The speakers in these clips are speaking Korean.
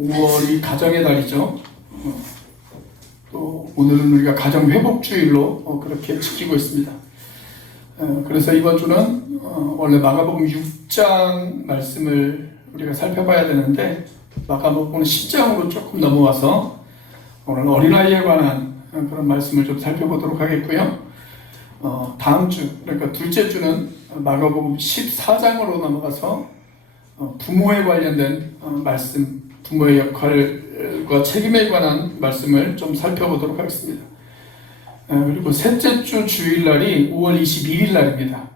5월이 가정의 달이죠. 또 오늘은 우리가 가정 회복주일로 그렇게 지키고 있습니다. 그래서 이번 주는 원래 마가복음 6장 말씀을 우리가 살펴봐야 되는데 마가복음 10장으로 조금 넘어와서 오늘 어린아이에 관한 그런 말씀을 좀 살펴보도록 하겠고요. 다음 주, 그러니까 둘째 주는 마가복음 14장으로 넘어가서 부모에 관련된 말씀, 부모의 역할과 책임에 관한 말씀을 좀 살펴보도록 하겠습니다. 그리고 셋째 주 주일날이 5월 21일 날입니다.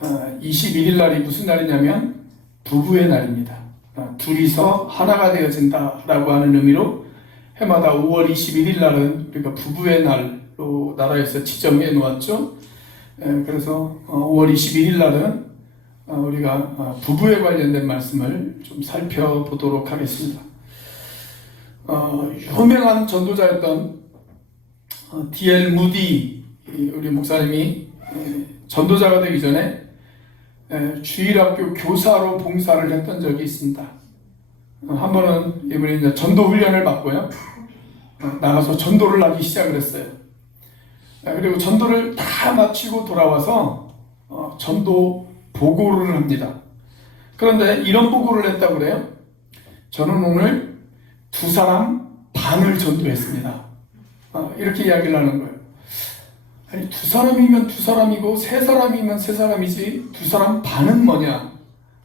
21일 날이 무슨 날이냐면 부부의 날입니다. 둘이서 하나가 되어진다라고 하는 의미로 해마다 5월 21일 날은 우리가 부부의 날로 나라에서 지정해 놓았죠. 그래서 5월 21일 날은 우리가 부부에 관련된 말씀을 좀 살펴보도록 하겠습니다. 유명한 전도자였던 D.L. 무디 우리 목사님이 전도자가 되기 전에 주일학교 교사로 봉사를 했던 적이 있습니다. 한 번은 이분이 이제 전도 훈련을 받고요. 나가서 전도를 하기 시작을 했어요. 그리고 전도를 다 마치고 돌아와서 전도 보고를 합니다. 그런데 이런 보고를 했다고 그래요. 저는 오늘 2사람 반을 전도했습니다. 이렇게 이야기를 하는 거예요. 아니 2사람이면 2사람이고 3사람이면 3사람이지 2사람 반은 뭐냐?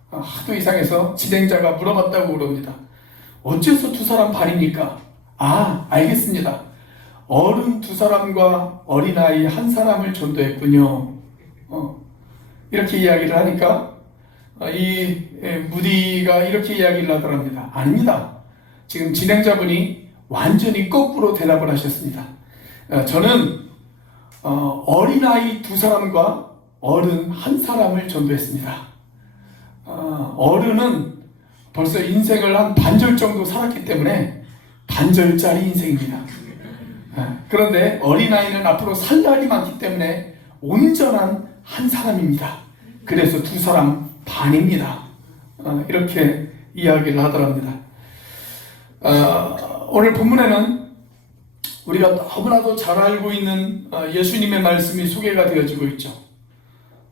하도 이상해서 진행자가 물어봤다고 그럽니다. 어째서 2사람 반입니까? 알겠습니다. 어른 2사람과 어린아이 1사람을 전도했군요. 이렇게 이야기를 하니까 이 무디가 이렇게 이야기를 하더랍니다. 아닙니다. 지금 진행자분이 완전히 거꾸로 대답을 하셨습니다. 저는 어린아이 2사람과 어른 1사람을 전도했습니다. 어른은 벌써 인생을 한 반절 정도 살았기 때문에 반절짜리 인생입니다. 그런데 어린아이는 앞으로 살 날이 많기 때문에 온전한 1사람입니다. 그래서 2사람 반입니다. 이렇게 이야기를 하더랍니다. 오늘 본문에는 우리가 너무나도 잘 알고 있는 예수님의 말씀이 소개가 되어지고 있죠.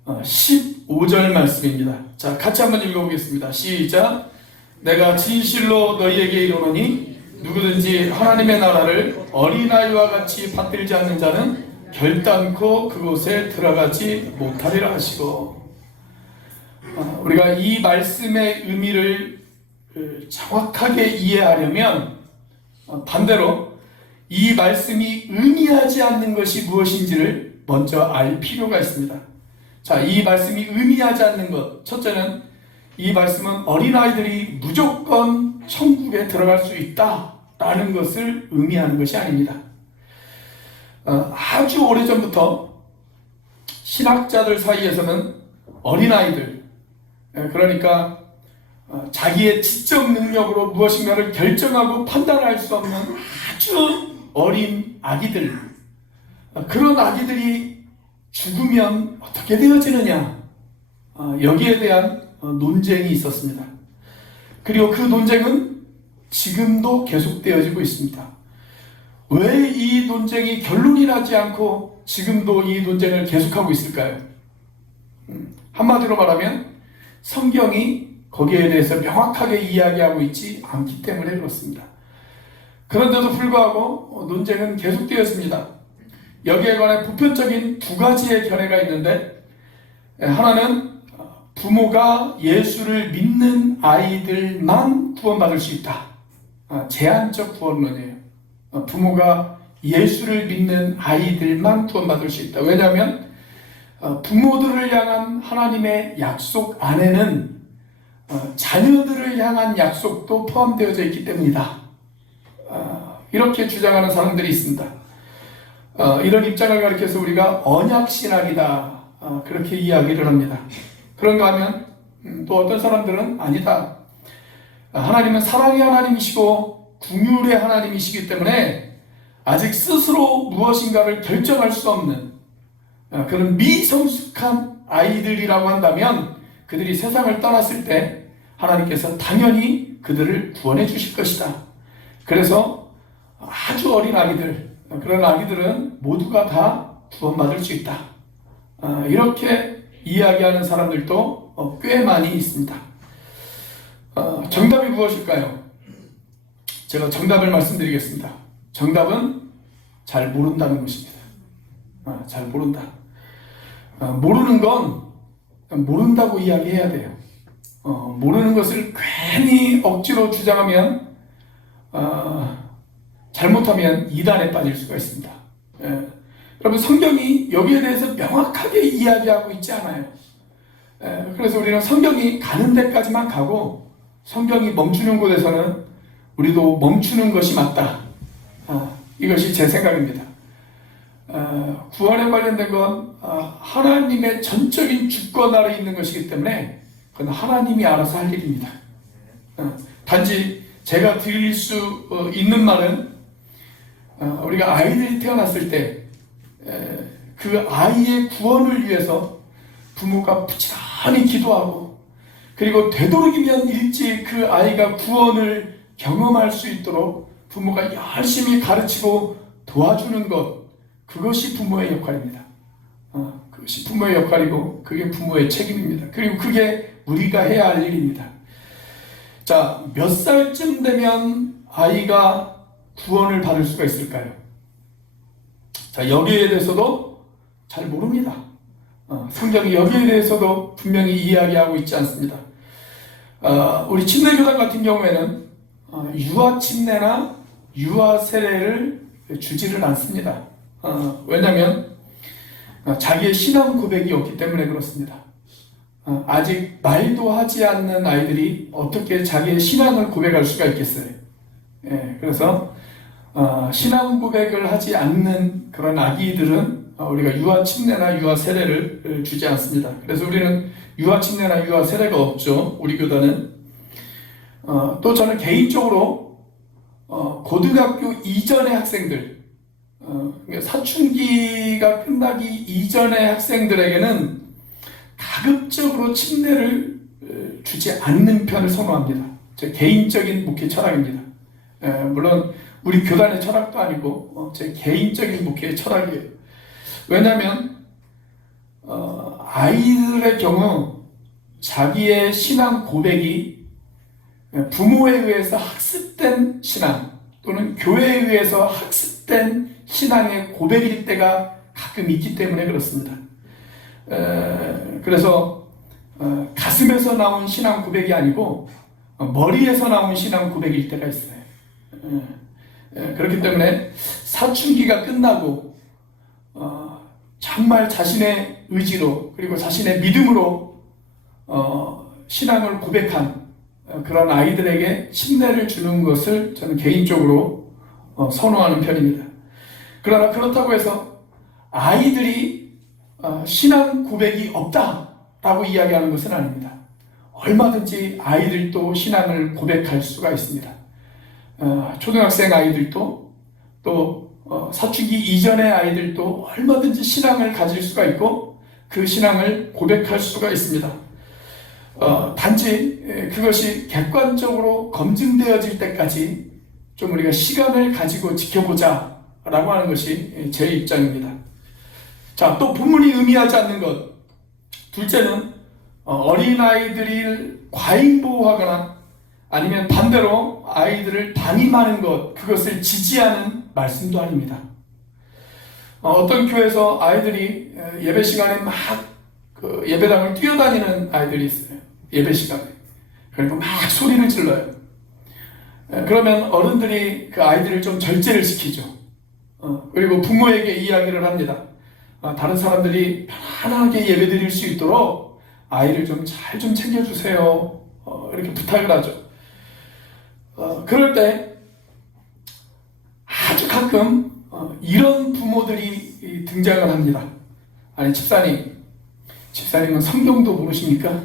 15절 말씀입니다. 자, 같이 한번 읽어보겠습니다. 시작. 내가 진실로 너희에게 이르노니 누구든지 하나님의 나라를 어린아이와 같이 받들지 않는 자는 결단코 그곳에 들어가지 못하리라 하시고, 우리가 이 말씀의 의미를 정확하게 이해하려면 반대로 이 말씀이 의미하지 않는 것이 무엇인지를 먼저 알 필요가 있습니다. 자, 이 말씀이 의미하지 않는 것, 첫째는 이 말씀은 어린아이들이 무조건 천국에 들어갈 수 있다라는 것을 의미하는 것이 아닙니다. 아주 오래전부터 신학자들 사이에서는 어린아이들, 그러니까 자기의 지적 능력으로 무엇인가를 결정하고 판단할 수 없는 아주 어린 아기들, 그런 아기들이 죽으면 어떻게 되어지느냐, 여기에 대한 논쟁이 있었습니다. 그리고 그 논쟁은 지금도 계속되어지고 있습니다. 왜 이 논쟁이 결론이 나지 않고 지금도 이 논쟁을 계속하고 있을까요? 한마디로 말하면 성경이 거기에 대해서 명확하게 이야기하고 있지 않기 때문에 그렇습니다. 그런데도 불구하고 논쟁은 계속되었습니다. 여기에 관해 보편적인 2가지의 견해가 있는데, 하나는 부모가 예수를 믿는 아이들만 구원받을 수 있다. 제한적 구원론이에요. 부모가 예수를 믿는 아이들만 구원받을 수 있다. 왜냐하면 부모들을 향한 하나님의 약속 안에는 자녀들을 향한 약속도 포함되어져 있기 때문이다. 이렇게 주장하는 사람들이 있습니다. 이런 입장을 가리켜서 우리가 언약신학이다, 그렇게 이야기를 합니다. 그런가 하면 또 어떤 사람들은 아니다. 하나님은 사랑의 하나님이시고 긍휼의 하나님이시기 때문에 아직 스스로 무엇인가를 결정할 수 없는 그런 미성숙한 아이들이라고 한다면 그들이 세상을 떠났을 때 하나님께서 당연히 그들을 구원해 주실 것이다. 그래서 아주 어린 아기들, 그런 아기들은 모두가 다 구원받을 수 있다. 이렇게 이야기하는 사람들도 꽤 많이 있습니다. 정답이 무엇일까요? 제가 정답을 말씀드리겠습니다. 정답은 잘 모른다는 것입니다. 잘 모른다. 모르는 건 모른다고 이야기해야 돼요. 모르는 것을 괜히 억지로 주장하면 잘못하면 이단에 빠질 수가 있습니다. 여러분, 성경이 여기에 대해서 명확하게 이야기하고 있지 않아요. 그래서 우리는 성경이 가는 데까지만 가고 성경이 멈추는 곳에서는 우리도 멈추는 것이 맞다. 이것이 제 생각입니다. 구원에 관련된 건 하나님의 전적인 주권 아래 있는 것이기 때문에 그건 하나님이 알아서 할 일입니다. 단지 제가 드릴 수 있는 말은 우리가 아이들이 태어났을 때 그 아이의 구원을 위해서 부모가 부지런히 기도하고 그리고 되도록이면 일찍 그 아이가 구원을 경험할 수 있도록 부모가 열심히 가르치고 도와주는 것, 그것이 부모의 역할입니다. 그것이 부모의 역할이고 그게 부모의 책임입니다. 그리고 그게 우리가 해야 할 일입니다. 자, 몇 살쯤 되면 아이가 구원을 받을 수가 있을까요? 자, 여기에 대해서도 잘 모릅니다. 성경이 여기에 대해서도 분명히 이야기하고 있지 않습니다. 우리 침례교단 같은 경우에는 유아 침례나 유아 세례를 주지를 않습니다. 왜냐하면 자기의 신앙 고백이 없기 때문에 그렇습니다. 아직 말도 하지 않는 아이들이 어떻게 자기의 신앙을 고백할 수가 있겠어요? 그래서 신앙 고백을 하지 않는 그런 아기들은 우리가 유아 침례나 유아 세례를 주지 않습니다. 그래서 우리는 유아 침례나 유아 세례가 없죠. 우리 교단은. 또 저는 개인적으로 고등학교 이전의 학생들, 사춘기가 끝나기 이전의 학생들에게는 가급적으로 침례를 주지 않는 편을 선호합니다. 제 개인적인 목회 철학입니다. 물론 우리 교단의 철학도 아니고 제 개인적인 목회의 철학이에요. 왜냐하면 아이들의 경우 자기의 신앙 고백이 부모에 의해서 학습된 신앙 또는 교회에 의해서 학습된 신앙의 고백일 때가 가끔 있기 때문에 그렇습니다. 그래서 가슴에서 나온 신앙 고백이 아니고 머리에서 나온 신앙 고백일 때가 있어요. 그렇기 때문에 사춘기가 끝나고 정말 자신의 의지로 그리고 자신의 믿음으로 신앙을 고백한 그런 아이들에게 침례를 주는 것을 저는 개인적으로 선호하는 편입니다. 그러나 그렇다고 해서 아이들이 신앙 고백이 없다라고 이야기하는 것은 아닙니다. 얼마든지 아이들도 신앙을 고백할 수가 있습니다. 초등학생 아이들도 또 사춘기 이전의 아이들도 얼마든지 신앙을 가질 수가 있고 그 신앙을 고백할 수가 있습니다. 단지 그것이 객관적으로 검증되어질 때까지 좀 우리가 시간을 가지고 지켜보자 라고 하는 것이 제 입장입니다. 자, 또 본문이 의미하지 않는 것. 둘째는 어린아이들을 과잉보호하거나 아니면 반대로 아이들을 담임하는 것, 그것을 지지하는 말씀도 아닙니다. 어떤 교회에서 아이들이 예배 시간에 막 예배당을 뛰어다니는 아이들이 있어요. 예배 시간에. 그리고 막 소리를 질러요. 그러면 어른들이 그 아이들을 좀 절제를 시키죠. 그리고 부모에게 이야기를 합니다. 다른 사람들이 편안하게 예배 드릴 수 있도록 아이를 좀 잘 좀 챙겨주세요. 이렇게 부탁을 하죠. 그럴 때 아주 가끔 이런 부모들이 등장을 합니다. 아니, 집사님은 성경도 모르십니까?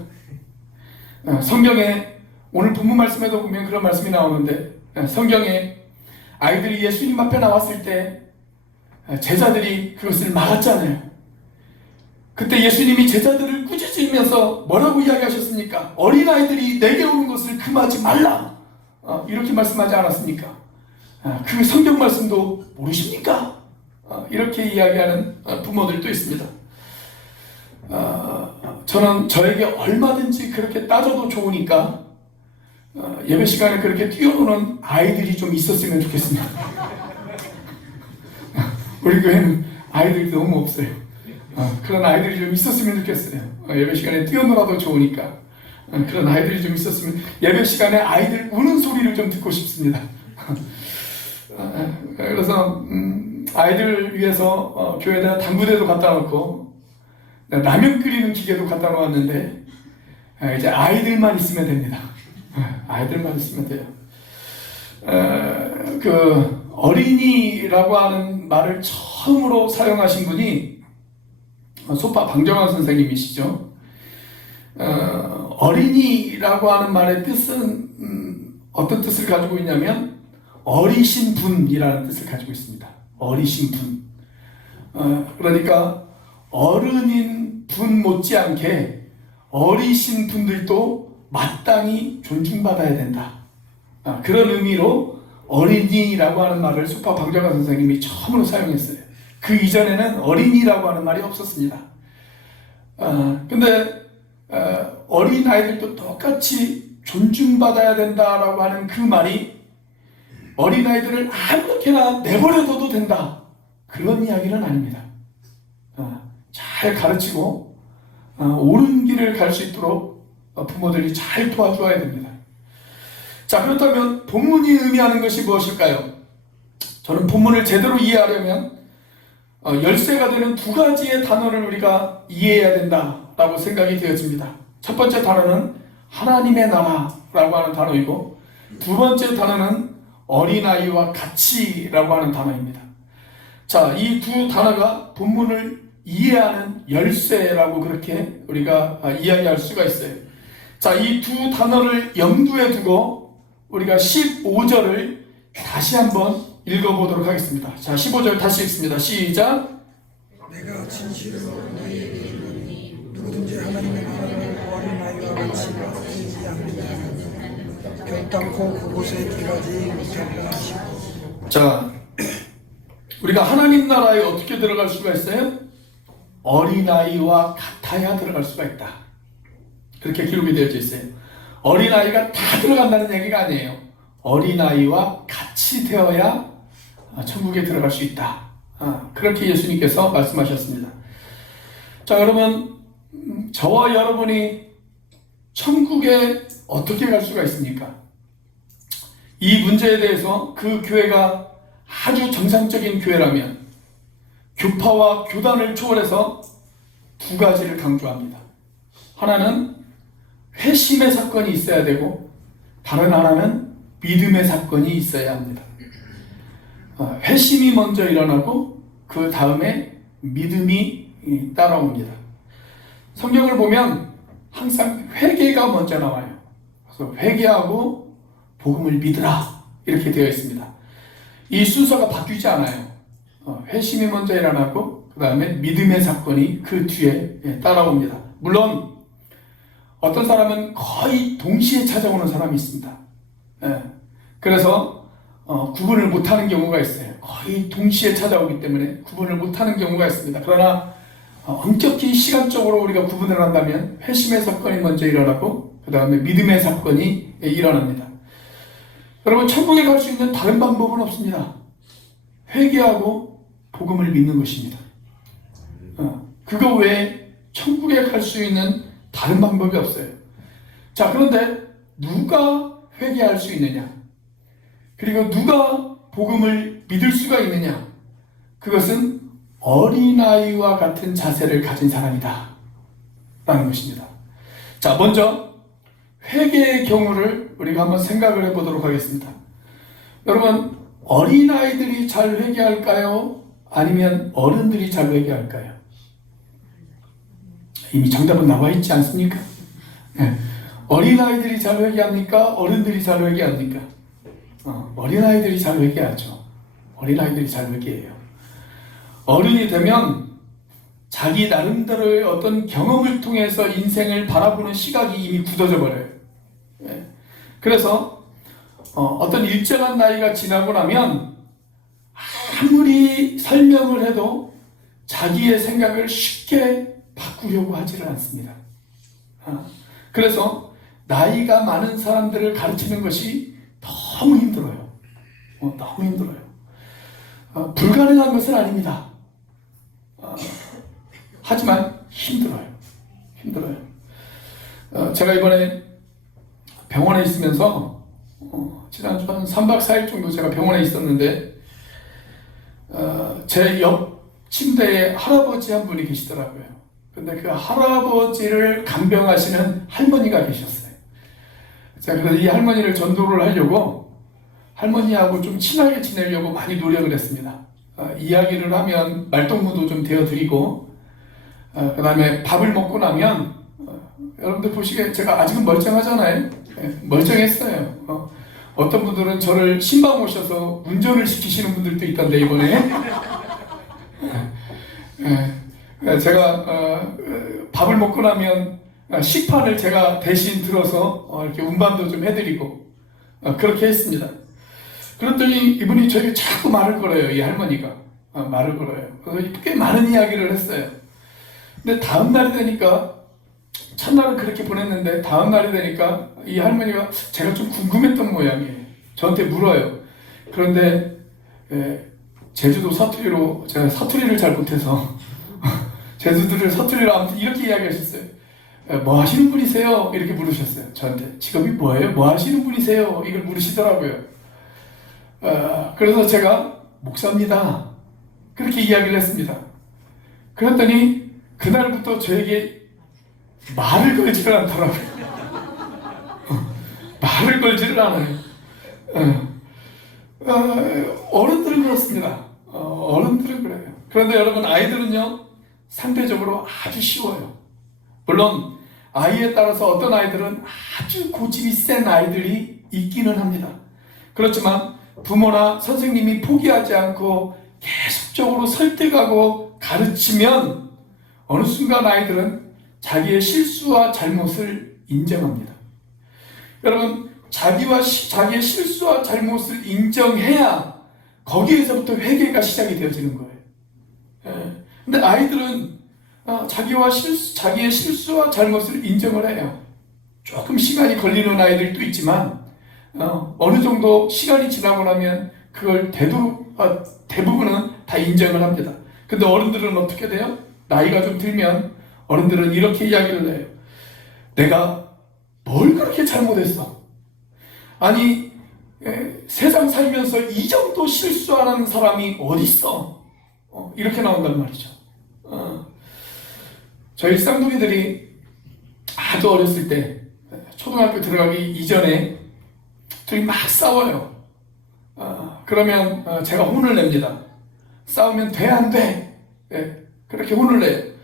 성경에 오늘 본문 말씀에도 보면 그런 말씀이 나오는데 성경에 아이들이 예수님 앞에 나왔을 때 제자들이 그것을 막았잖아요. 그때 예수님이 제자들을 꾸짖으면서 뭐라고 이야기하셨습니까? 어린아이들이 내게 오는 것을 금하지 말라. 이렇게 말씀하지 않았습니까? 그 성경 말씀도 모르십니까? 이렇게 이야기하는 부모들도 있습니다. 저는 저에게 얼마든지 그렇게 따져도 좋으니까 예배 시간에 그렇게 뛰어노는 아이들이 좀 있었으면 좋겠습니다. 우리 교회는 아이들이 너무 없어요. 그런 아이들이 좀 있었으면 좋겠어요. 예배 시간에 뛰어놀아도 좋으니까 그런 아이들이 좀 있었으면, 예배 시간에 아이들 우는 소리를 좀 듣고 싶습니다. 그래서 아이들 위해서 교회에다 당구대도 갖다 놓고 라면 끓이는 기계도 갖다 놓았는데 이제 아이들만 있으면 됩니다. 아이들만 있으면 돼요. 그 어린이라고 하는 말을 처음으로 사용하신 분이 소파 방정환 선생님이시죠. 어린이라고 하는 말의 뜻은 어떤 뜻을 가지고 있냐면 어리신 분이라는 뜻을 가지고 있습니다. 어리신 분. 그러니까 어른인 분 못지않게 어리신 분들도 마땅히 존중받아야 된다. 그런 의미로 어린이라고 하는 말을 소파 방정환 선생님이 처음으로 사용했어요. 그 이전에는 어린이라고 하는 말이 없었습니다. 근데 어린 아이들도 똑같이 존중받아야 된다라고 하는 그 말이 어린 아이들을 아무렇게나 내버려둬도 된다, 그런 이야기는 아닙니다. 잘 가르치고 옳은 길을 갈 수 있도록 부모들이 잘 도와줘야 됩니다. 자, 그렇다면 본문이 의미하는 것이 무엇일까요? 저는 본문을 제대로 이해하려면 열쇠가 되는 두 가지의 단어를 우리가 이해해야 된다라고 생각이 되어집니다. 첫 번째 단어는 하나님의 나라라고 하는 단어이고, 두 번째 단어는 어린아이와 같이라고 하는 단어입니다. 자, 이 두 단어가 본문을 이해하는 열쇠라고 그렇게 우리가 이야기할 수가 있어요. 자, 이 두 단어를 염두에 두고 우리가 15절을 다시 한번 읽어보도록 하겠습니다. 자, 15절 다시 읽습니다. 시작. 내가 진실로 너희에게 이르노니 누구든지 하나님의 나라를 어린아이와 같이 받지 않으면 결단코 그곳에 들어가지 못할 것이고. 자, 우리가 하나님 나라에 어떻게 들어갈 수가 있어요? 어린아이와 같아야 들어갈 수가 있다, 그렇게 기록이 되어져 있어요. 어린아이가 다 들어간다는 얘기가 아니에요. 어린아이와 같이 되어야 천국에 들어갈 수 있다, 그렇게 예수님께서 말씀하셨습니다. 자, 그러면 저와 여러분이 천국에 어떻게 갈 수가 있습니까? 이 문제에 대해서 그 교회가 아주 정상적인 교회라면 교파와 교단을 초월해서 두 가지를 강조합니다. 하나는 회심의 사건이 있어야 되고, 다른 하나는 믿음의 사건이 있어야 합니다. 회심이 먼저 일어나고 그 다음에 믿음이 따라옵니다. 성경을 보면 항상 회개가 먼저 나와요. 그래서 회개하고 복음을 믿으라, 이렇게 되어 있습니다. 이 순서가 바뀌지 않아요. 회심이 먼저 일어나고 그 다음에 믿음의 사건이 그 뒤에 따라옵니다. 물론 어떤 사람은 거의 동시에 찾아오는 사람이 있습니다. 그래서 구분을 못하는 경우가 있어요. 거의 동시에 찾아오기 때문에 구분을 못하는 경우가 있습니다. 그러나 엄격히 시간적으로 우리가 구분을 한다면 회심의 사건이 먼저 일어나고 그 다음에 믿음의 사건이 일어납니다. 여러분, 천국에 갈 수 있는 다른 방법은 없습니다. 회개하고 복음을 믿는 것입니다. 그거 외에 천국에 갈 수 있는 다른 방법이 없어요. 자, 그런데 누가 회개할 수 있느냐? 그리고 누가 복음을 믿을 수가 있느냐? 그것은 어린아이와 같은 자세를 가진 사람이다 라는 것입니다. 자, 먼저 회개의 경우를 우리가 한번 생각을 해보도록 하겠습니다. 여러분, 어린아이들이 잘 회개할까요? 아니면 어른들이 잘 회개할까요? 이미 정답은 나와 있지 않습니까? 어린아이들이 잘 회개합니까? 어른들이 잘 회개합니까? 어린아이들이 잘 회개하죠. 어린아이들이 잘 회개해요. 어른이 되면 자기 나름대로의 어떤 경험을 통해서 인생을 바라보는 시각이 이미 굳어져 버려요. 예. 그래서 어떤 일정한 나이가 지나고 나면 아무리 설명을 해도 자기의 생각을 쉽게 바꾸려고 하지를 않습니다. 그래서 나이가 많은 사람들을 가르치는 것이 너무 힘들어요. 너무 힘들어요. 불가능한 것은 아닙니다. 하지만 힘들어요. 힘들어요. 제가 이번에 병원에 있으면서 지난주 한 3박 4일 정도 제가 병원에 있었는데 제 옆 침대에 할아버지 한 분이 계시더라고요. 근데 그 할아버지를 간병하시는 할머니가 계셨어요. 제가 그래서 이 할머니를 전도를 하려고 할머니하고 좀 친하게 지내려고 많이 노력을 했습니다. 이야기를 하면 말동무도 좀 되어드리고 그 다음에 밥을 먹고 나면 여러분들 보시기에 제가 아직은 멀쩡하잖아요. 멀쩡했어요. 어떤 분들은 저를 신방 오셔서 운전을 시키시는 분들도 있던데 이번에 제가 밥을 먹고 나면 식판을 제가 대신 들어서 이렇게 운반도 좀 해드리고 그렇게 했습니다. 그랬더니 이분이 저에게 자꾸 말을 걸어요. 이 할머니가 말을 걸어요. 그래서 꽤 많은 이야기를 했어요. 근데 다음 날이 되니까 첫날은 그렇게 보냈는데 다음 날이 되니까 이 할머니가 제가 좀 궁금했던 모양이에요. 저한테 물어요. 그런데 제주도 사투리로 제가 사투리를 잘 못해서 제주도를 사투리로 아무튼 이렇게 이야기하셨어요. 뭐 하시는 분이세요? 이렇게 물으셨어요. 저한테 직업이 뭐예요? 뭐 하시는 분이세요? 이걸 물으시더라고요. 그래서 제가 목사입니다. 그렇게 이야기를 했습니다. 그랬더니 그날부터 저에게 말을 걸지를 않더라고요. 말을 걸지를 않아요. 어른들은 그렇습니다. 어른들은 그래요. 그런데 여러분 아이들은요 상대적으로 아주 쉬워요. 물론 아이에 따라서 어떤 아이들은 아주 고집이 센 아이들이 있기는 합니다. 그렇지만 부모나 선생님이 포기하지 않고 계속적으로 설득하고 가르치면 어느 순간 아이들은 자기의 실수와 잘못을 인정합니다. 여러분 자기의 실수와 잘못을 인정해야 거기에서부터 회개가 시작이 되어지는 거예요. 근데 아이들은 자기의 실수와 잘못을 인정을 해요. 조금 시간이 걸리는 아이들도 있지만 어느 정도 시간이 지나고 나면 그걸 대부분은 다 인정을 합니다. 근데 어른들은 어떻게 돼요? 나이가 좀 들면 어른들은 이렇게 이야기를 해요. 내가 뭘 그렇게 잘못했어? 아니 세상 살면서 이 정도 실수 안 하는 사람이 어딨어? 이렇게 나온단 말이죠. 저희 쌍둥이들이 아주 어렸을 때 초등학교 들어가기 이전에 둘이 막 싸워요. 그러면 제가 혼을 냅니다. 싸우면 돼, 안 돼? 그렇게 혼을 내요.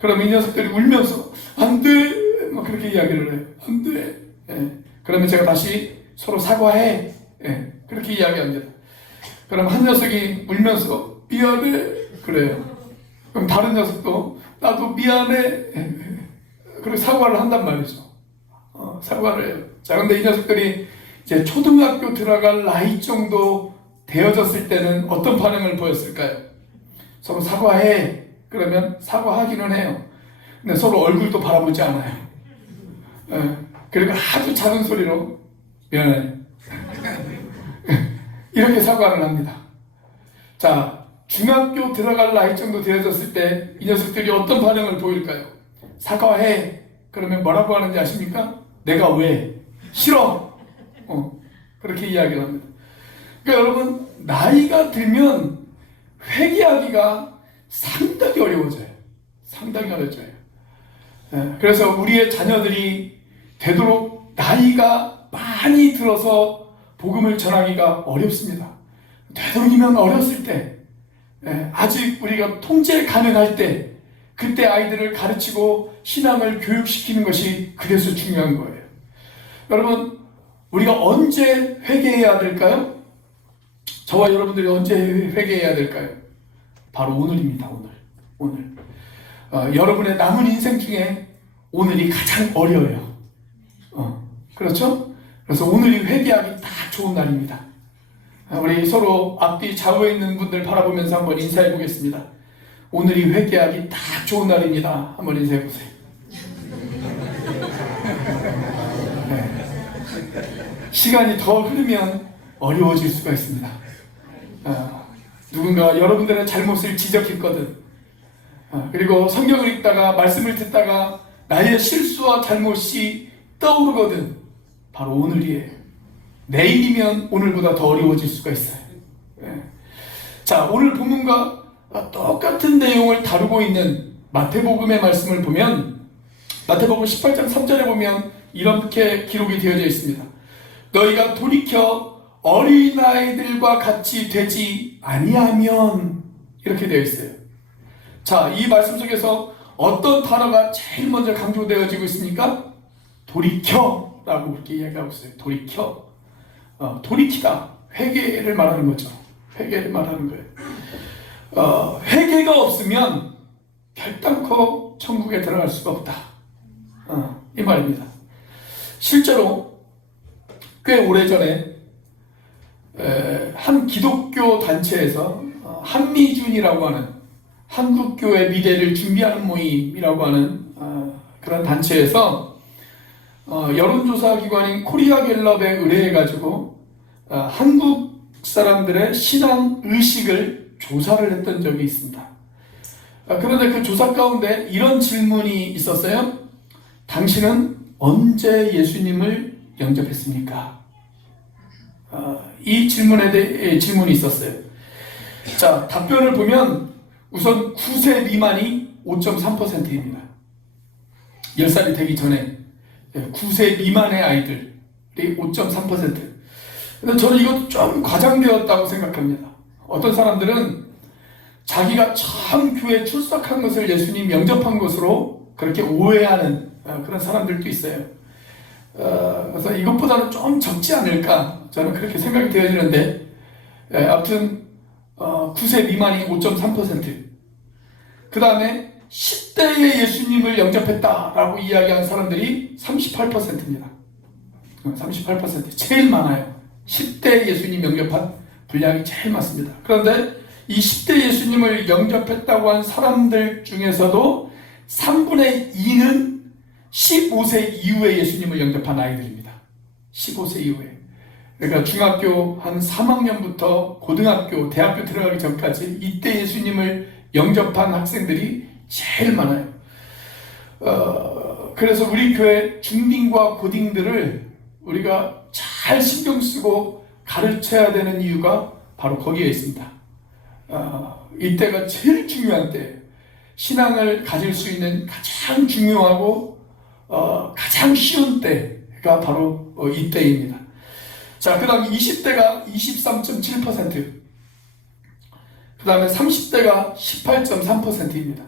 그럼 이 녀석들이 울면서 안 돼! 막 그렇게 이야기를 해요. 안 돼! 그러면 제가 다시 서로 사과해. 그렇게 이야기합니다. 그럼 한 녀석이 울면서 미안해. 그래요. 그럼 다른 녀석도 나도 미안해. 그리고 사과를 한단 말이죠. 사과를 해요. 자, 근데 이 녀석들이 이제 초등학교 들어갈 나이 정도 되어졌을 때는 어떤 반응을 보였을까요? 서로 사과해. 그러면 사과하기는 해요. 근데 서로 얼굴도 바라보지 않아요. 그리고 아주 작은 소리로 미안해. 이렇게 사과를 합니다. 자, 중학교 들어갈 나이 정도 되어졌을 때 이 녀석들이 어떤 반응을 보일까요? 사과해. 그러면 뭐라고 하는지 아십니까? 내가 왜? 싫어. 그렇게 이야기를 합니다. 그러니까 여러분 나이가 들면 회개하기가 상당히 어려워져요. 상당히 어려워져요. 그래서 우리의 자녀들이 되도록 나이가 많이 들어서 복음을 전하기가 어렵습니다. 되도록이면 어렸을 때 아직 우리가 통제 가능할 때 그때 아이들을 가르치고 신앙을 교육시키는 것이 그래서 중요한 거예요. 여러분 우리가 언제 회개해야 될까요? 저와 여러분들이 언제 회개해야 될까요? 바로 오늘입니다. 오늘. 여러분의 남은 인생 중에 오늘이 가장 어려워요. 그렇죠? 그래서 오늘이 회개하기 딱 좋은 날입니다. 우리 서로 앞뒤 좌우에 있는 분들 바라보면서 한번 인사해 보겠습니다. 오늘이 회개하기 딱 좋은 날입니다. 한번 인사해 보세요. 네. 시간이 더 흐르면 어려워질 수가 있습니다. 누군가 여러분들의 잘못을 지적했거든. 그리고 성경을 읽다가 말씀을 듣다가 나의 실수와 잘못이 떠오르거든. 바로 오늘이에요. 내일이면 오늘보다 더 어려워질 수가 있어요. 자, 오늘 본문과 똑같은 내용을 다루고 있는 마태복음의 말씀을 보면 마태복음 18장 3절에 보면 이렇게 기록이 되어져 있습니다. 너희가 돌이켜 어린아이들과 같이 되지 아니하면, 이렇게 되어 있어요. 자, 이 말씀 속에서 어떤 단어가 제일 먼저 강조되어지고 있습니까? 돌이켜 라고 그렇게 이야기하고 있어요. 돌이켜. 돌이키다. 회개를 말하는 거죠. 회개를 말하는 거예요. 회개가 없으면 결단코 천국에 들어갈 수가 없다. 이 말입니다. 실제로 꽤 오래전에 한 기독교 단체에서 한미준이라고 하는 한국교회 미래를 준비하는 모임이라고 하는 그런 단체에서 여론조사 기관인 코리아 갤럽에 의뢰해가지고 한국 사람들의 신앙 의식을 조사를 했던 적이 있습니다. 그런데 그 조사 가운데 이런 질문이 있었어요. 당신은 언제 예수님을 영접했습니까? 이 질문에 대해 질문이 있었어요. 자, 답변을 보면 우선 9세 미만이 5.3%입니다. 10살이 되기 전에 9세 미만의 아이들이 5.3%. 근데 저는 이것도 좀 과장되었다고 생각합니다. 어떤 사람들은 자기가 처음 교회에 출석한 것을 예수님 영접한 것으로 그렇게 오해하는 그런 사람들도 있어요. 그래서 이것보다는 좀 적지 않을까, 저는 그렇게 생각이 되어지는데, 아무튼 9세 미만이 5.3%, 그 다음에 10대에 예수님을 영접했다라고 이야기한 사람들이 38%입니다. 38%, 제일 많아요. 10대 예수님 영접한 분량이 제일 많습니다. 그런데 이 10대 예수님을 영접했다고 한 사람들 중에서도 3분의 2는 15세 이후에 예수님을 영접한 아이들입니다. 15세 이후에. 그러니까 중학교 한 3학년부터 고등학교, 대학교 들어가기 전까지 이때 예수님을 영접한 학생들이 제일 많아요. 그래서 우리 교회 중딩과 고딩들을 우리가 잘 신경 쓰고 가르쳐야 되는 이유가 바로 거기에 있습니다. 이때가 제일 중요한 때예요. 신앙을 가질 수 있는 가장 중요하고 가장 쉬운 때가 바로 이때입니다. 자, 그 다음에 20대가 23.7%, 그 다음에 30대가 18.3%입니다.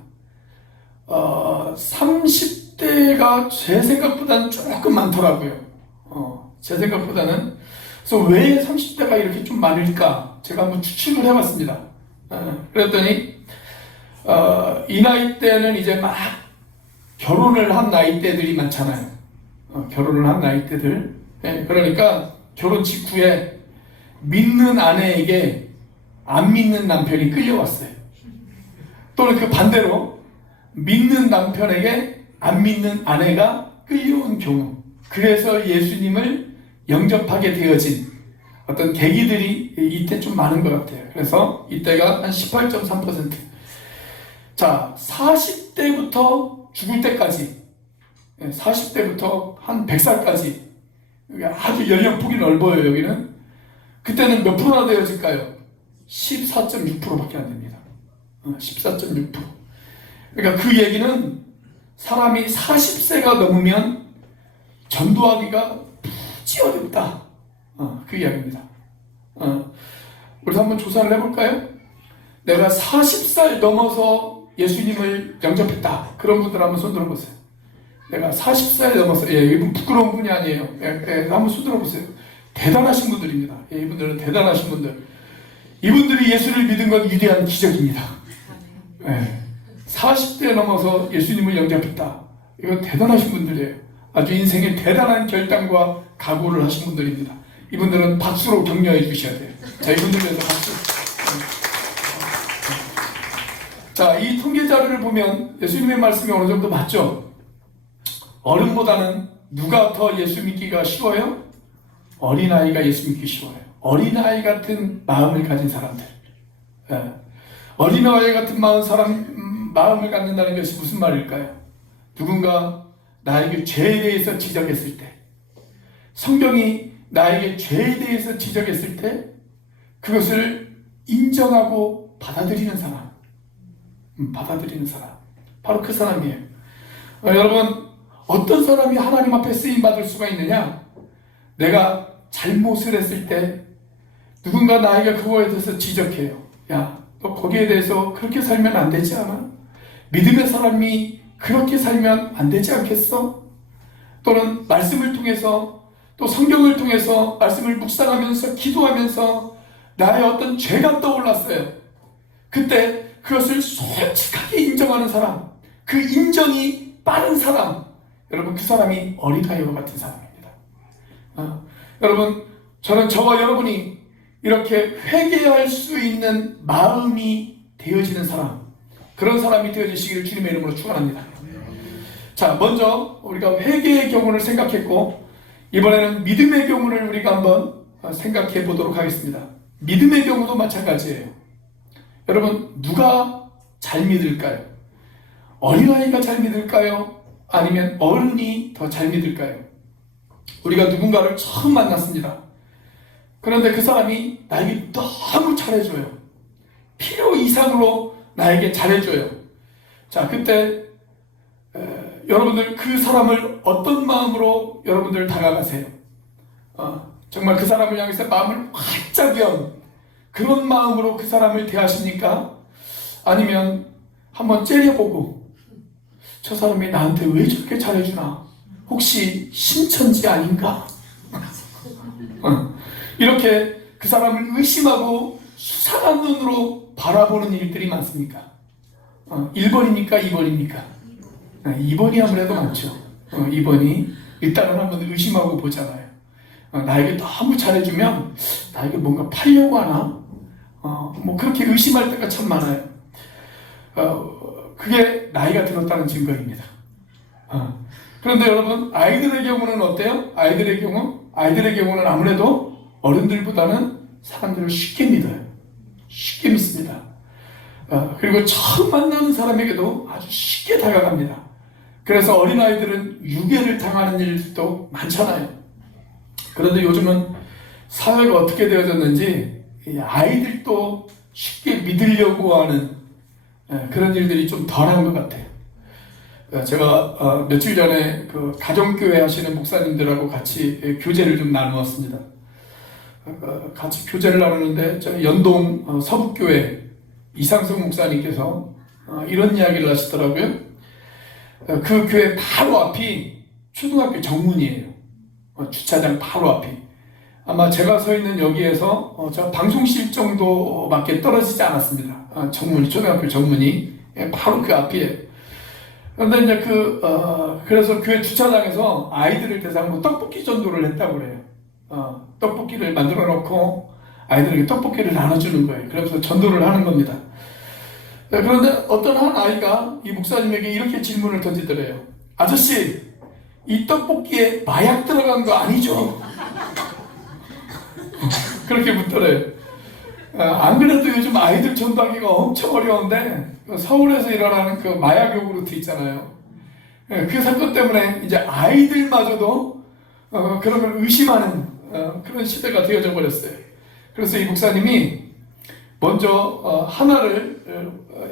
30대가 제 생각보다는 조금 많더라고요. 제 생각보다는. 그래서 왜 30대가 이렇게 좀 많을까? 제가 한번 추측을 해봤습니다. 그랬더니, 이 나이 때는 이제 막 결혼을 한 나이대들이 많잖아요. 결혼을 한 나이대들. 그러니까 결혼 직후에 믿는 아내에게 안 믿는 남편이 끌려왔어요. 또는 그 반대로 믿는 남편에게 안 믿는 아내가 끌려온 경우. 그래서 예수님을 영접하게 되어진 어떤 계기들이 이때 좀 많은 것 같아요. 그래서 이때가 한 18.3%. 자, 40대부터 죽을 때까지, 40대부터 한 100살까지, 아주 연령폭이 넓어요, 여기는. 그때는 몇 프로나 되어질까요? 14.6%밖에 안 됩니다. 14.6%. 그러니까 그 얘기는 사람이 40세가 넘으면 전도하기가 무지 어렵다. 그 이야기입니다. 우리 한번 조사를 해볼까요? 내가 40살 넘어서 예수님을 영접했다. 그런 분들 한번 손 들어보세요. 내가 40살 넘어서, 이분 부끄러운 분이 아니에요. 한번 손 들어보세요. 대단하신 분들입니다. 이분들은 대단하신 분들. 이분들이 예수를 믿은 건 위대한 기적입니다. 40대 넘어서 예수님을 영접했다. 이건 대단하신 분들이에요. 아주 인생에 대단한 결단과 각오를 하신 분들입니다. 이분들은 박수로 격려해 주셔야 돼요. 자, 이분들 위해서 박수. 자, 이 통계 자료를 보면 예수님의 말씀이 어느 정도 맞죠? 어른보다는 누가 더 예수 믿기가 쉬워요? 어린아이가 예수 믿기 쉬워요. 어린아이 같은 마음을 가진 사람들. 예. 어린아이 같은 마음을 갖는다는 것이 무슨 말일까요? 누군가 나에게 죄에 대해서 지적했을 때, 성경이 나에게 죄에 대해서 지적했을 때 그것을 인정하고 받아들이는 사람. 받아들이는 사람. 바로 그 사람이에요. 여러분, 어떤 사람이 하나님 앞에 쓰임받을 수가 있느냐? 내가 잘못을 했을 때 누군가 나에게 그거에 대해서 지적해요. 야, 너 거기에 대해서 그렇게 살면 안 되지 않아? 믿음의 사람이 그렇게 살면 안 되지 않겠어? 또는 말씀을 통해서, 또 성경을 통해서 말씀을 묵상하면서 기도하면서 나의 어떤 죄가 떠올랐어요. 그때 그것을 솔직하게 인정하는 사람, 그 인정이 빠른 사람, 여러분, 그 사람이 어린아이와 같은 사람입니다. 여러분, 저는 저와 여러분이 이렇게 회개할 수 있는 마음이 되어지는 사람, 그런 사람이 되어지시기를 주님의 이름으로 축원합니다. 자, 먼저 우리가 회개의 경우를 생각했고, 이번에는 믿음의 경우를 우리가 한번 생각해 보도록 하겠습니다. 믿음의 경우도 마찬가지예요. 여러분, 누가 잘 믿을까요? 어린아이가 잘 믿을까요? 아니면 어른이 더 잘 믿을까요? 우리가 누군가를 처음 만났습니다. 그런데 그 사람이 나에게 너무 잘해줘요. 필요 이상으로 나에게 잘해줘요. 자, 그때 여러분들 그 사람을 어떤 마음으로 여러분들 다가가세요? 정말 그 사람을 향해서 마음을 활짝 연 그런 마음으로 그 사람을 대하십니까? 아니면 한번 째려보고 저 사람이 나한테 왜 저렇게 잘해주나? 혹시 신천지 아닌가? 이렇게 그 사람을 의심하고 수상한 눈으로 바라보는 일들이 많습니까? 1번입니까? 2번입니까? 2번이 아무래도 많죠. 2번이 일단은 한번 의심하고 보잖아요. 나에게 너무 잘해주면 나에게 뭔가 팔려고 하나? 뭐 그렇게 의심할 때가 참 많아요. 그게 나이가 들었다는 증거입니다. 그런데 여러분, 아이들의 경우는 어때요? 아이들의 경우는 아무래도 어른들보다는 사람들을 쉽게 믿어요. 쉽게 믿습니다. 그리고 처음 만나는 사람에게도 아주 쉽게 다가갑니다. 그래서 어린아이들은 유괴를 당하는 일도 많잖아요. 그런데 요즘은 사회가 어떻게 되어졌는지 아이들도 쉽게 믿으려고 하는 그런 일들이 좀 덜한 것 같아요. 제가 며칠 전에 그 가정교회 하시는 목사님들하고 같이 교제를 좀 나누었습니다. 같이 교제를 나누는데 저 연동 서북교회 이상석 목사님께서 이런 이야기를 하시더라고요. 그 교회 바로 앞이 초등학교 정문이에요. 주차장 바로 앞이. 아마 제가 서 있는 여기에서 저 방송실 정도밖에 떨어지지 않았습니다. 정문이, 초등학교 정문이 바로 그 앞이에요. 그런데 이제 그래서 교회 주차장에서 아이들을 대상으로 떡볶이 전도를 했다고 그래요. 떡볶이를 만들어 놓고 아이들에게 떡볶이를 나눠주는 거예요. 그래서 전도를 하는 겁니다. 그런데 어떤 한 아이가 이 목사님에게 이렇게 질문을 던지더래요. 아저씨, 이 떡볶이에 마약 들어간 거 아니죠? 그렇게 묻더래요. 안 그래도 요즘 아이들 전도하기가 엄청 어려운데 서울에서 일어나는 그 마약 요구르트 있잖아요. 그 사건 때문에 이제 아이들마저도 그런 걸 의심하는 그런 시대가 되어져 버렸어요. 그래서 이 목사님이 먼저 하나를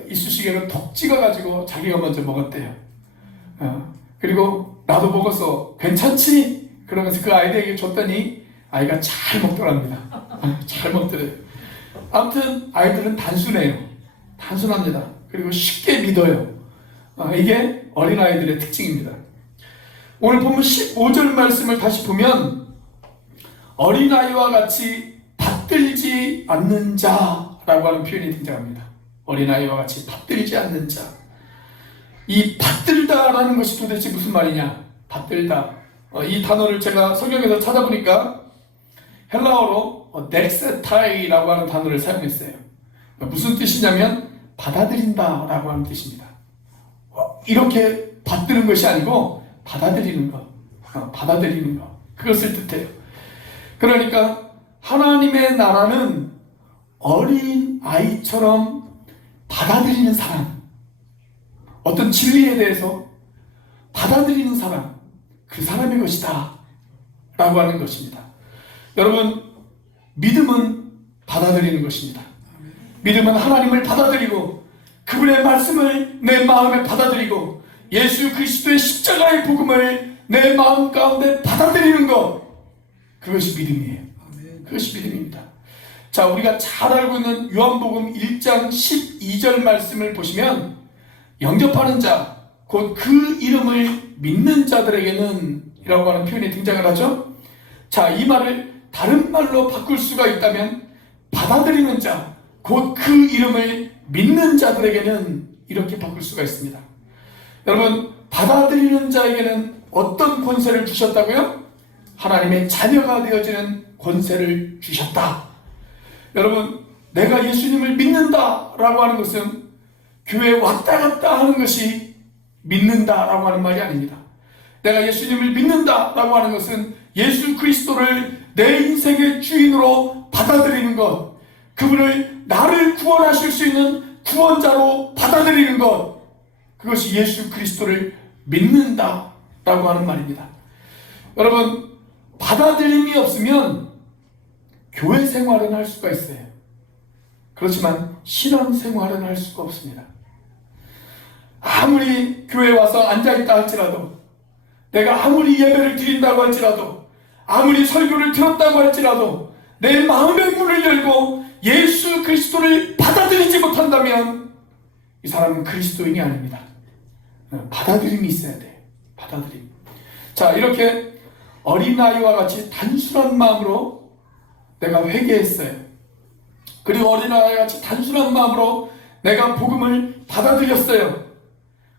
이쑤시개로 톡 찍어가지고 자기가 먼저 먹었대요. 그리고 나도 먹었어. 괜찮지? 그러면서 그 아이들에게 줬더니 아이가 잘 먹더랍니다. 잘 먹더래요. 아무튼 아이들은 단순해요. 단순합니다. 그리고 쉽게 믿어요. 이게 어린아이들의 특징입니다. 오늘 본문 15절 말씀을 다시 보면 어린아이와 같이 받들지 않는 자라고 하는 표현이 등장합니다. 어린아이와 같이 받들지 않는 자. 이 받들다라는 것이 도대체 무슨 말이냐? 받들다. 이 단어를 제가 성경에서 찾아보니까 헬라어로 넥세타이라고 하는 단어를 사용했어요. 무슨 뜻이냐면 받아들인다라고 하는 뜻입니다. 이렇게 받드는 것이 아니고 받아들이는 것, 받아들이는 것, 그것을 뜻해요. 그러니까 하나님의 나라는 어린 아이처럼 받아들이는 사람, 어떤 진리에 대해서 받아들이는 사람, 그 사람의 것이다 라고 하는 것입니다. 여러분, 믿음은 받아들이는 것입니다. 믿음은 하나님을 받아들이고 그분의 말씀을 내 마음에 받아들이고 예수 그리스도의 십자가의 복음을 내 마음 가운데 받아들이는 것, 그것이 믿음이에요. 그것이 믿음입니다. 자, 우리가 잘 알고 있는 요한복음 1장 12절 말씀을 보시면 영접하는 자, 곧 그 이름을 믿는 자들에게는 이라고 하는 표현이 등장을 하죠. 자, 이 말을 다른 말로 바꿀 수가 있다면 받아들이는 자, 곧 그 이름을 믿는 자들에게는 이렇게 바꿀 수가 있습니다. 여러분, 받아들이는 자에게는 어떤 권세를 주셨다고요? 하나님의 자녀가 되어지는 권세를 주셨다. 여러분, 내가 예수님을 믿는다라고 하는 것은 교회에 왔다 갔다 하는 것이 믿는다라고 하는 말이 아닙니다. 내가 예수님을 믿는다라고 하는 것은 예수 그리스도를 내 인생의 주인으로 받아들이는 것, 그분을 나를 구원하실 수 있는 구원자로 받아들이는 것, 그것이 예수 그리스도를 믿는다라고 하는 말입니다. 여러분, 받아들임이 없으면 교회 생활은 할 수가 있어요. 그렇지만 신앙 생활은 할 수가 없습니다. 아무리 교회에 와서 앉아있다 할지라도, 내가 아무리 예배를 드린다고 할지라도, 아무리 설교를 들었다고 할지라도 내 마음의 문을 열고 예수 그리스도를 받아들이지 못한다면 이 사람은 그리스도인이 아닙니다. 받아들임이 있어야 돼요. 받아들임. 자, 이렇게 어린아이와 같이 단순한 마음으로 내가 회개했어요. 그리고 어린아이와 같이 단순한 마음으로 내가 복음을 받아들였어요.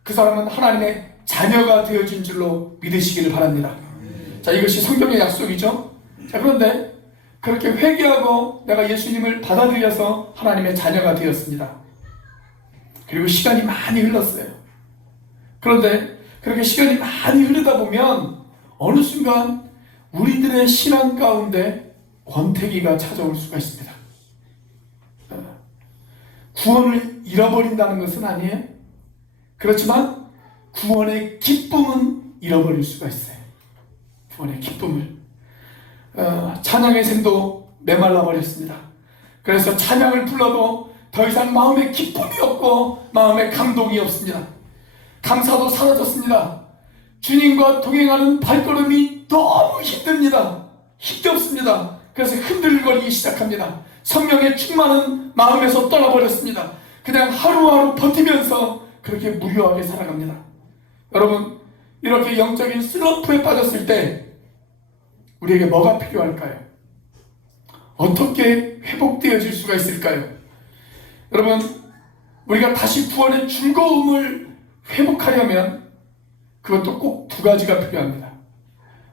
그 사람은 하나님의 자녀가 되어진 줄로 믿으시기를 바랍니다. 자, 이것이 성경의 약속이죠. 자, 그런데 그렇게 회개하고 내가 예수님을 받아들여서 하나님의 자녀가 되었습니다. 그리고 시간이 많이 흘렀어요. 그런데 그렇게 시간이 많이 흐르다 보면 어느 순간 우리들의 신앙 가운데 권태기가 찾아올 수가 있습니다. 구원을 잃어버린다는 것은 아니에요. 그렇지만 구원의 기쁨은 잃어버릴 수가 있어요. 구원의 기쁨을. 찬양의 샘도 메말라 버렸습니다. 그래서 찬양을 불러도 더 이상 마음에 기쁨이 없고 마음에 감동이 없습니다. 감사도 사라졌습니다. 주님과 동행하는 발걸음이 너무 힘듭니다. 힘겹습니다. 그래서 흔들거리기 시작합니다. 성령의 충만은 마음에서 떠나버렸습니다. 그냥 하루하루 버티면서 그렇게 무료하게 살아갑니다. 여러분, 이렇게 영적인 슬럼프에 빠졌을 때 우리에게 뭐가 필요할까요? 어떻게 회복되어질 수가 있을까요? 여러분, 우리가 다시 구원의 즐거움을 회복하려면 그것도 꼭 두 가지가 필요합니다.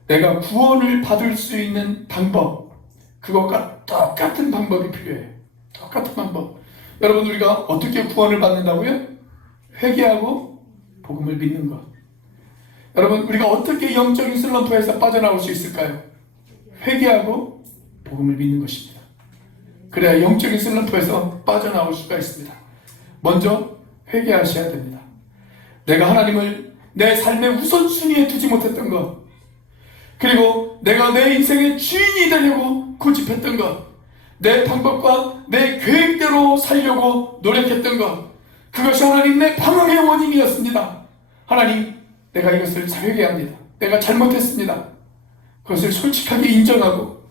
내가 구원을 받을 수 있는 방법, 그것과 똑같은 방법이 필요해요. 똑같은 방법. 여러분, 우리가 어떻게 구원을 받는다고요? 회개하고 복음을 믿는 것. 여러분, 우리가 어떻게 영적인 슬럼프에서 빠져나올 수 있을까요? 회개하고 복음을 믿는 것입니다. 그래야 영적인 슬럼프에서 빠져나올 수가 있습니다. 먼저 회개하셔야 됩니다. 내가 하나님을 내 삶의 우선순위에 두지 못했던 것, 그리고 내가 내 인생의 주인이 되려고 고집했던 것, 내 방법과 내 계획대로 살려고 노력했던 것, 그것이 하나님 내 방황의 원인이었습니다. 하나님, 내가 이것을 회개합니다. 내가 잘못했습니다. 그것을 솔직하게 인정하고,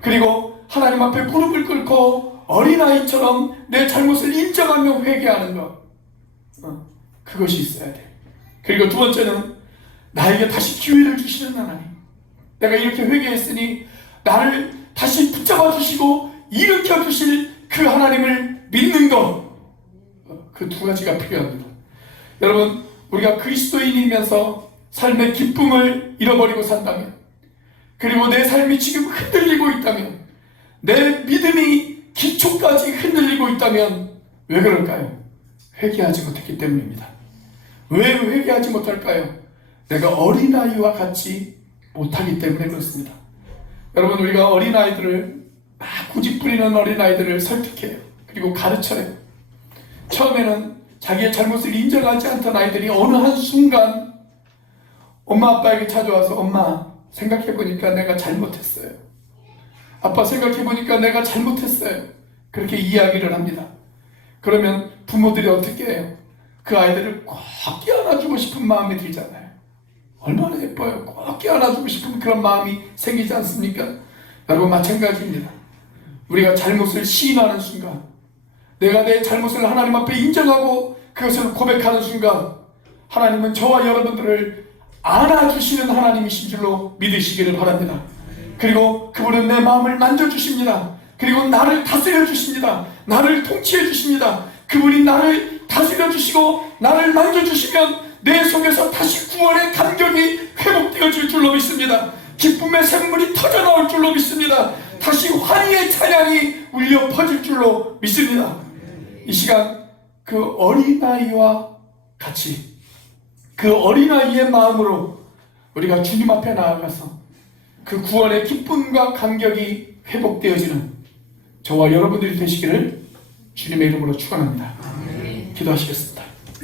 그리고 하나님 앞에 무릎을 꿇고 어린아이처럼 내 잘못을 인정하며 회개하는 것, 그것이 있어야 돼요. 그리고 두 번째는 나에게 다시 기회를 주시는 하나님. 내가 이렇게 회개했으니 나를 다시 붙잡아 주시고 일으켜 주실 그 하나님을 믿는 것, 그 두 가지가 필요합니다. 여러분, 우리가 그리스도인이면서 삶의 기쁨을 잃어버리고 산다면, 그리고 내 삶이 지금 흔들리고 있다면, 내 믿음이 기초까지 흔들리고 있다면 왜 그럴까요? 회개하지 못했기 때문입니다. 왜 회개하지 못할까요? 내가 어린아이와 같이 못하기 때문에 그렇습니다. 여러분, 우리가 어린아이들을 막 고집부리는 어린아이들을 설득해요. 그리고 가르쳐요. 처음에는 자기의 잘못을 인정하지 않던 아이들이 어느 한순간 엄마 아빠에게 찾아와서, 엄마 생각해보니까 내가 잘못했어요. 아빠 생각해보니까 내가 잘못했어요. 그렇게 이야기를 합니다. 그러면 부모들이 어떻게 해요? 그 아이들을 꼭 껴안아주고 싶은 마음이 들잖아요. 얼마나 예뻐요. 꼭 껴안아주고 싶은 그런 마음이 생기지 않습니까? 여러분, 마찬가지입니다. 우리가 잘못을 시인하는 순간, 내가 내 잘못을 하나님 앞에 인정하고 그것을 고백하는 순간, 하나님은 저와 여러분들을 안아주시는 하나님이신 줄로 믿으시기를 바랍니다. 그리고 그분은 내 마음을 만져주십니다. 그리고 나를 다스려 주십니다. 나를 통치해 주십니다. 그분이 나를 다스려 주시고 나를 만져주시면 내 속에서 다시 구원의 감격이 회복되어질 줄로 믿습니다. 기쁨의 샘물이 터져나올 줄로 믿습니다. 다시 환희의 찬양이 울려 퍼질 줄로 믿습니다. 이 시간 그 어린아이와 같이, 그 어린아이의 마음으로 우리가 주님 앞에 나아가서 그 구원의 기쁨과 감격이 회복되어지는 저와 여러분들이 되시기를 주님의 이름으로 축원합니다. 기도하시겠습니다.